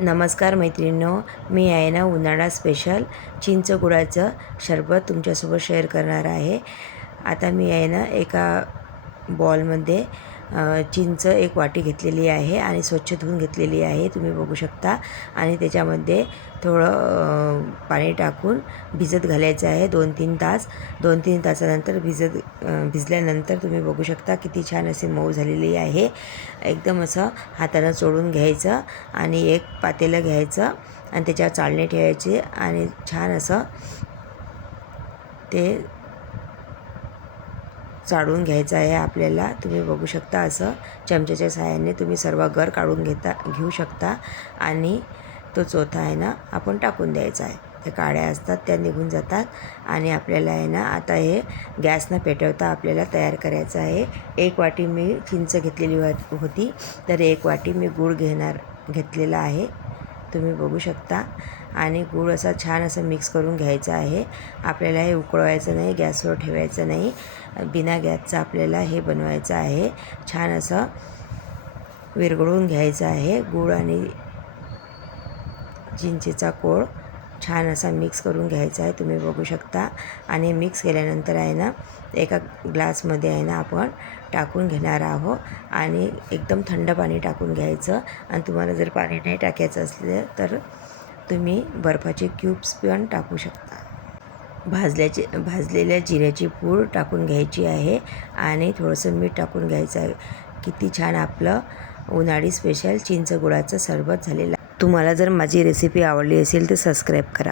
नमस्कार मैत्रिणींनो, मी आहे ना उन्हाळा स्पेशल चिंच गुळाचं सरबत तुमच्यासोबत शेअर करणार आहे। आता मी आहे ना एका बॉलमध्ये चिंच एक वाटी घेतलेली आहे आणि स्वच्छ धुवून घेतलेली आहे, तुम्ही बघू शकता। आणि त्याच्यामध्ये थोडं पाणी टाकून भिजत घालायचं आहे 2-3 तास। 2-3 तासानंतर भिजल्यानंतर तुम्ही बघू शकता किती छान असे मऊ झालेली आहे। एकदम असं हाताने चोळून घ्यायचं आणि एक पातेलं घ्यायचं आणि त्याच्यावर चाळणी ठेवायची आणि छान असं ते चाळून घ्यायचं आहे आपल्याला। तुम्ही बघू शकता असं चमच्याच्या सहाय्याने तुम्ही सर्व गर काढून घेऊ शकता आणि तो चोथा आहे ना आपण टाकून द्यायचा आहे। त्या काड्या असतात त्या निघून जातात आणि आपल्याला आहे ना आता हे गॅस न पेटवता आपल्याला तयार करायचं आहे। 1 वाटी मी चिंच घेतलेली होती, तर 1 वाटी मी गूळ घेतलेला आहे, तुम्ही बघू शकता। आणि गूळ असा छान असं मिक्स करून घ्यायचं आहे। आपल्याला हे उकळवायचं नाही, गॅसवर ठेवायचं नाही, बिना गॅसचं आपल्याला हे बनवायचं आहे। छान असं विरघळून घ्यायचं आहे गूळ आणि चिंचेचा कोळ छान असा मिक्स करून घ्यायचा आहे, तुम्ही बघू शकता। आणि मिक्स केल्यानंतर आहे ना एका ग्लासमध्ये आहे ना आपण टाकून घेणार आहोत आणि एकदम थंड पाणी टाकून घ्यायचं। आणि तुम्हाला जर पाणी नाही टाकायचं असले तर तुम्ही बर्फाचे क्यूब्स पण टाकू शकता। भाजलेल्या जिऱ्याची पूड टाकून घ्यायची आहे आणि थोडंसं मीठ टाकून घ्यायचं आहे। किती छान आपलं उन्हाळी स्पेशल चिंच गुळाचं सरबत झालेलं आहे। तुम्हाला जर माझी रेसिपी आवडली असेल तर सबस्क्राईब करा।